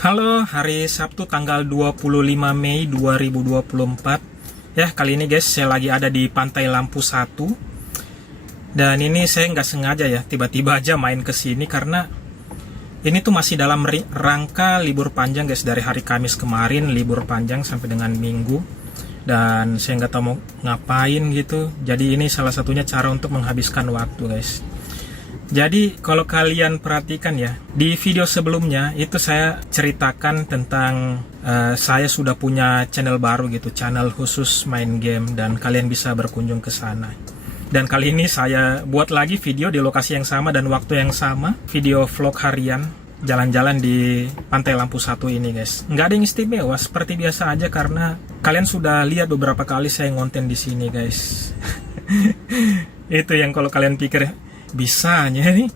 Halo, hari Sabtu tanggal 25 Mei 2024. Ya, kali ini guys, saya lagi ada di Pantai Lampu 1. Dan ini saya nggak sengaja ya, tiba-tiba aja main ke sini karena ini tuh masih dalam rangka libur panjang guys, dari hari Kamis kemarin, libur panjang sampai dengan Minggu. Dan saya nggak tahu mau ngapain gitu. Jadi ini salah satunya cara untuk menghabiskan waktu guys. Jadi kalau kalian perhatikan ya, di video sebelumnya itu saya ceritakan tentang saya sudah punya channel baru gitu, channel khusus main game, dan kalian bisa berkunjung ke sana. Dan kali ini saya buat lagi video di lokasi yang sama dan waktu yang sama, video vlog harian jalan-jalan di Pantai Lampu 1 ini guys. Nggak ada yang istimewa, seperti biasa aja karena kalian sudah lihat beberapa kali saya ngonten di sini guys. Itu yang kalau kalian pikir, bisanya nih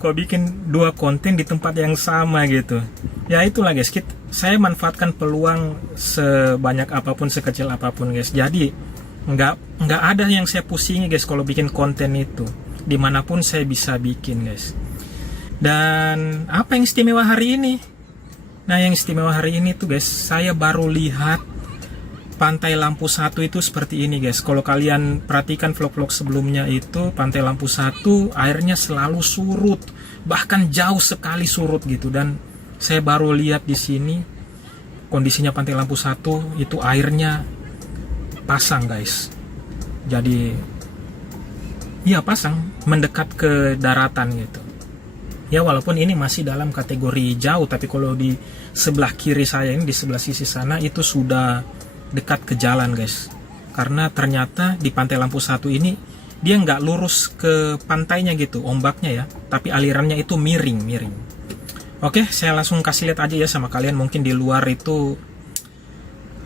kok bikin dua konten di tempat yang sama gitu. Ya itulah guys, saya manfaatkan peluang sebanyak apapun, sekecil apapun guys. Jadi nggak ada yang saya pusingi guys kalau bikin konten itu, dimanapun saya bisa bikin guys. Dan apa yang istimewa hari ini? Nah, yang istimewa hari ini tuh guys, saya baru lihat Pantai Lampu 1 itu seperti ini guys. Kalau kalian perhatikan vlog-vlog sebelumnya itu, Pantai Lampu 1 airnya selalu surut, bahkan jauh sekali surut gitu. Dan saya baru lihat di sini kondisinya Pantai Lampu 1 itu airnya pasang guys. Jadi ya pasang, mendekat ke daratan gitu. Ya walaupun ini masih dalam kategori jauh, tapi kalau di sebelah kiri saya ini, di sebelah sisi sana itu sudah dekat ke jalan guys. Karena ternyata di Pantai Lampu 1 ini dia nggak lurus ke pantainya gitu, ombaknya ya, tapi alirannya itu miring. Oke, saya langsung kasih lihat aja ya sama kalian. Mungkin di luar itu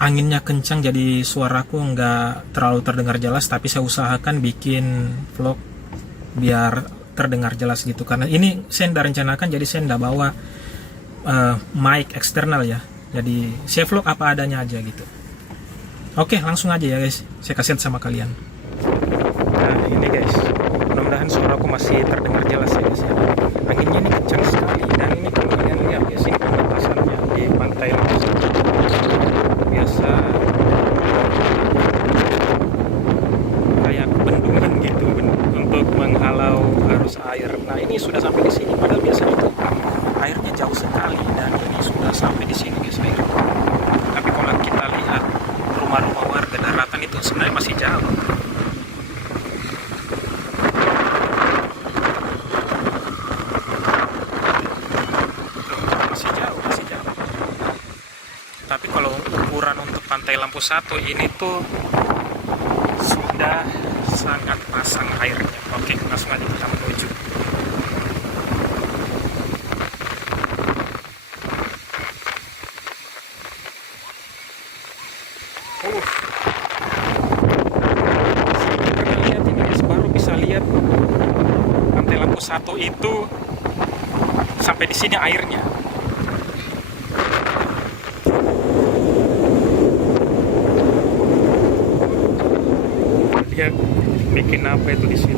anginnya kencang jadi suaraku nggak terlalu terdengar jelas, tapi saya usahakan bikin vlog biar terdengar jelas gitu. Karena ini saya nggak rencanakan, jadi saya nggak bawa mic eksternal ya. Jadi saya vlog apa adanya aja gitu. Oke, langsung aja ya guys, saya kasih lihat sama kalian. Nah ini guys, mudah-mudahan suaraku masih terdengar jelas ya guys ya. Anginnya ini kencang sekali, dan ini kalau kalian lihat ya, sini pembatasannya di Pantai Lampu 1 biasa kayak bendungan gitu untuk menghalau arus air. Nah ini sudah sampai di sini, padahal biasanya itu airnya jauh sekali, dan ini sudah sampai di sini guys airnya. Tapi kalau kita lihat rumah-rumah warga daratan itu sebenarnya masih jauh. Masih jauh. Tapi kalau ukuran untuk Pantai Lampu 1 ini tuh sudah sangat pasang airnya. Oke, langsung aja kita menuju. Lihat ini guys, baru bisa lihat Pantai Lampu 1 itu sampai di sini airnya. Dia bikin apa itu di situ?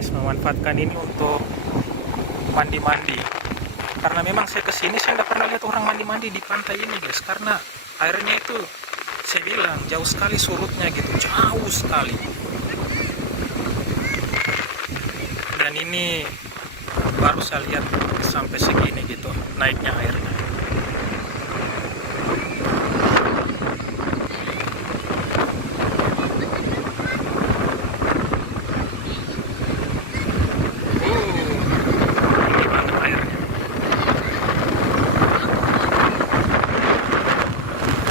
Memanfaatkan ini untuk mandi-mandi, karena memang saya kesini saya nggak pernah lihat orang mandi-mandi di pantai ini guys, karena airnya itu saya bilang jauh sekali surutnya gitu, jauh sekali. Dan ini baru saya lihat sampai segini gitu naiknya airnya.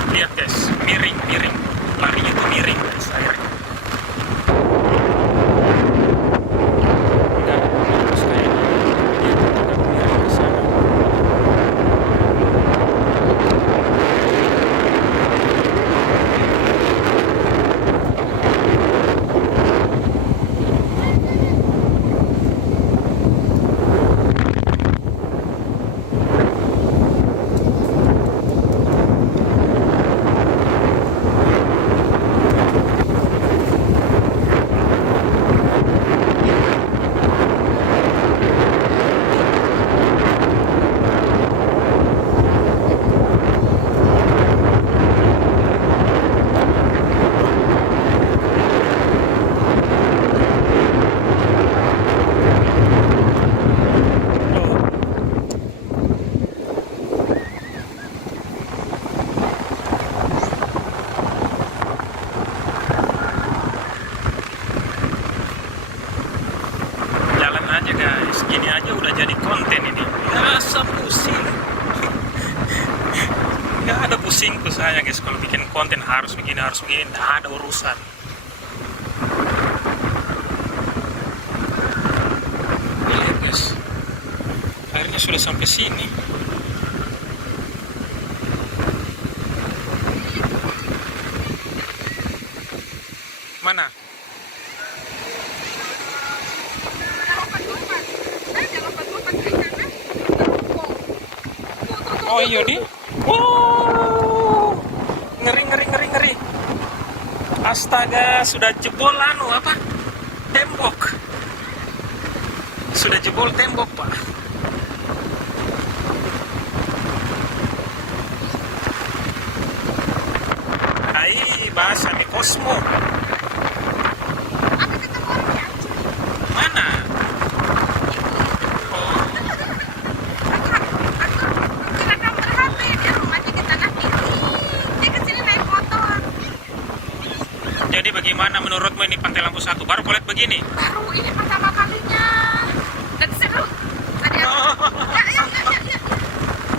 Lihat guys, miring, larinya tuh miring guys airnya. Terus kayak dia tuh miring ke sana. konten harus begini, nggak ada urusan. Lihat guys, akhirnya sudah sampai sini. Mana? Oh iya di. Wow, ngeri. Astaga, sudah jebol apa? Tembok. Sudah jebol tembok, Pak. Hai, bahasa di Kosmo. Mana? Jadi bagaimana menurutmu ini Pantai Lampu 1? Baru kau lihat begini? Baru ini pertama kalinya. Dan seru.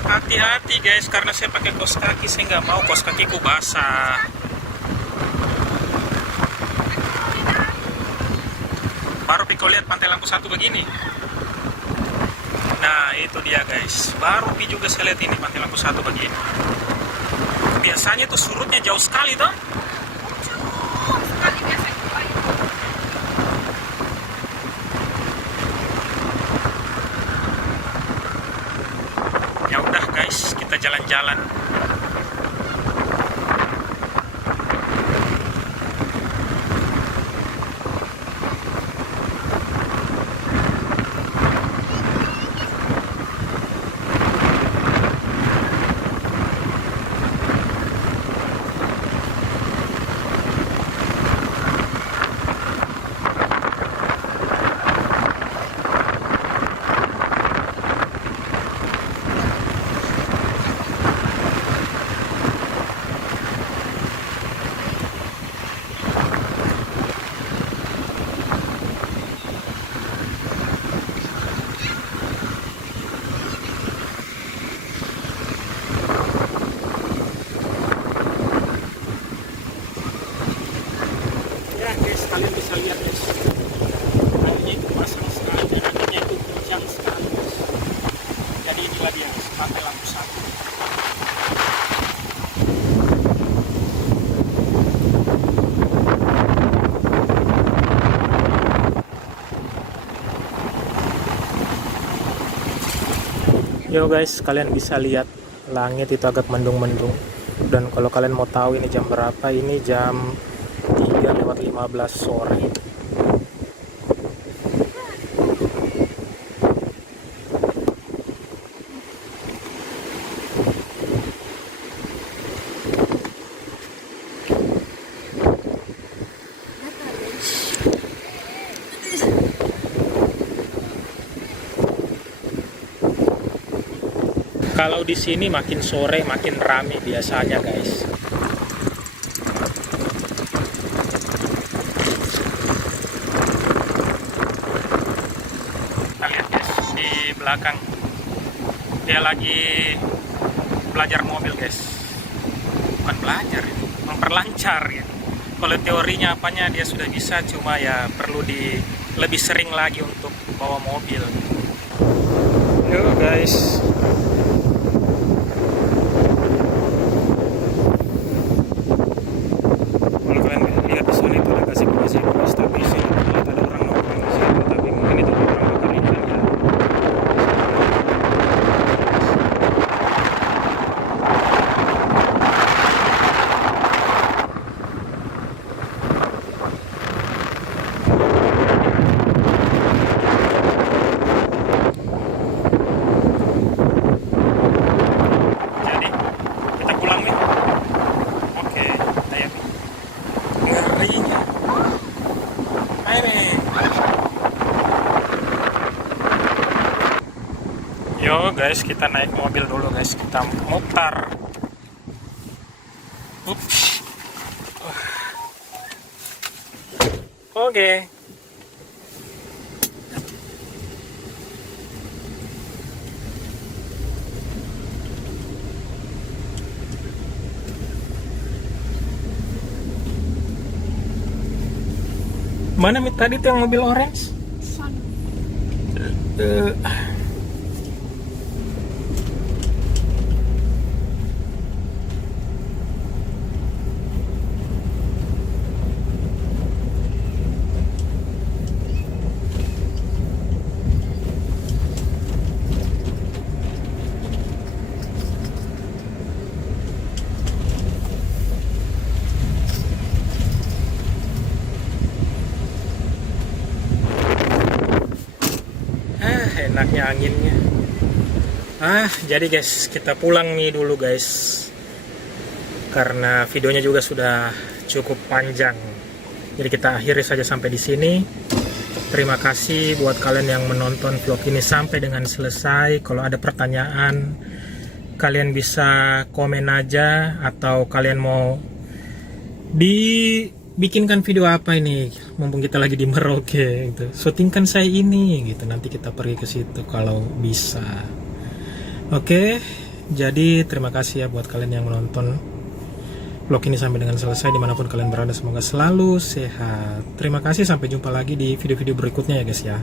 Hati-hati guys, karena saya pakai kaos kaki, saya nggak mau kaos kakiku basah. Baru kau lihat Pantai Lampu 1 begini. Nah itu dia guys, baru juga saya lihat ini Pantai Lampu 1 begini. Biasanya tuh surutnya jauh sekali toh. Ya udah guys, kita jalan-jalan. Ya guys, kalian bisa lihat guys, airnya itu pasang sekali, airnya itu kencang sekali guys. Jadi inilah dia Pantai Lampu 1. Yo guys, kalian bisa lihat langit itu agak mendung-mendung. Dan kalau kalian mau tahu ini jam berapa, ini jam 3:15 sore. Kalau di sini makin sore makin rame biasanya guys. Kita lihat guys di belakang, dia lagi belajar mobil guys. Bukan belajar, memperlancar ya. Kalau teorinya apanya dia sudah bisa, cuma ya perlu lebih sering lagi untuk bawa mobil. Yo guys. Kalau kalian lihat di sana itu ada kasih tapi di sini lihat ada orang nongkrong di situ, tapi mungkin itu orang bakar ikan ya. Jadi kita pulang nih. Oke, ayo. Ngerinya. Ayo nih. Yo guys, kita naik mobil dulu guys, kita mutar. Ups. Oke. Mana tadi tuh yang mobil orange? Eh, enaknya anginnya. Jadi guys, kita pulang nih dulu guys. Karena videonya juga sudah cukup panjang. Jadi kita akhiri saja sampai di sini. Terima kasih buat kalian yang menonton vlog ini sampai dengan selesai. Kalau ada pertanyaan, kalian bisa komen aja, atau kalian mau dibikinkan video apa ini, mumpung kita lagi di Merauke gitu. Syutingkan saya ini gitu, nanti kita pergi ke situ kalau bisa. Oke, jadi terima kasih ya buat kalian yang menonton vlog ini sampai dengan selesai. Dimanapun kalian berada, semoga selalu sehat. Terima kasih, sampai jumpa lagi di video-video berikutnya ya guys ya.